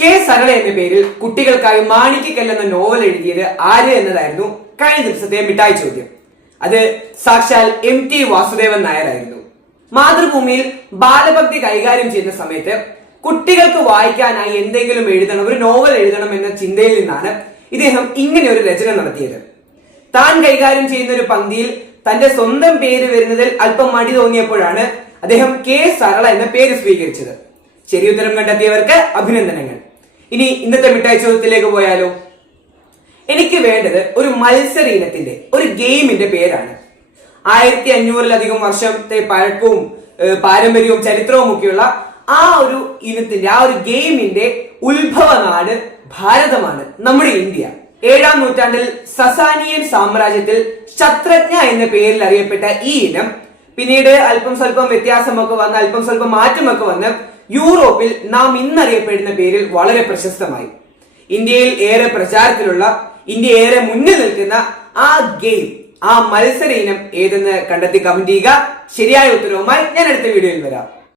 K Sarala എന്ന പേരിൽ കുട്ടികൾക്കായി മാണിക്കക്കല്ല് എന്ന നോവൽ എഴുതിയത് ആര് എന്നതായിരുന്നു കഴിഞ്ഞ ദിവസത്തെ മിഠായി ചോദ്യം. അത് സാക്ഷാൽ MT വാസുദേവൻ നായരായിരുന്നു. മാതൃഭൂമിയിൽ ബാലഭക്തി കൈകാര്യം ചെയ്യുന്ന സമയത്ത് കുട്ടികൾക്ക് വായിക്കാനായി എന്തെങ്കിലും എഴുതണം, ഒരു നോവൽ എഴുതണം എന്ന ചിന്തയിൽ നിന്നാണ് ഇദ്ദേഹം ഇങ്ങനെ ഒരു രചന നടത്തിയത്. താൻ കൈകാര്യം ചെയ്യുന്ന ഒരു പങ്ക്തിയിൽ തന്റെ സ്വന്തം പേര് വരുന്നതിൽ അല്പം മടി തോന്നിയപ്പോഴാണ് അദ്ദേഹം കെ സരള എന്ന പേര് സ്വീകരിച്ചത്. ശരിയുത്തരം കണ്ടെത്തിയവർക്ക് അഭിനന്ദനങ്ങൾ. ഇനി ഇന്നത്തെ മിഠായി ചോദ്യത്തിലേക്ക് പോയാലോ? എനിക്ക് വേണ്ടത് ഒരു മത്സര ഇനത്തിന്റെ, ഒരു ഗെയിമിന്റെ പേരാണ്. 1500-ലധികം വർഷത്തെ പഴക്കവും പാരമ്പര്യവും ചരിത്രവും ഒക്കെയുള്ള ആ ഒരു ഇനത്തിന്റെ, ആ ഒരു ഗെയിമിന്റെ ഉത്ഭവ നാട് ഭാരതമാണ്, നമ്മുടെ ഇന്ത്യ. 7-ാം നൂറ്റാണ്ടിൽ സസാനിയൻ സാമ്രാജ്യത്തിൽ ശത്രജ്ഞ എന്ന പേരിൽ അറിയപ്പെട്ട ഈ ഇനം പിന്നീട് അല്പം സ്വല്പം വ്യത്യാസമൊക്കെ വന്ന്, അല്പം സ്വല്പം മാറ്റമൊക്കെ വന്ന് യൂറോപ്പിൽ നാം ഇന്നറിയപ്പെടുന്ന പേരിൽ വളരെ പ്രശസ്തമായി. ഇന്ത്യയിൽ ഏറെ പ്രചാരത്തിലുള്ള, ഇന്ത്യ ഏറെ മുന്നിൽ നിൽക്കുന്ന ആ ഗെയിം, ആ മത്സര ഇനം ഏതെന്ന് കണ്ടെത്തി കമന്റ് ചെയ്യുക. ശരിയായ ഉത്തരവുമായി ഞാൻ അടുത്ത വീഡിയോയിൽ വരാം.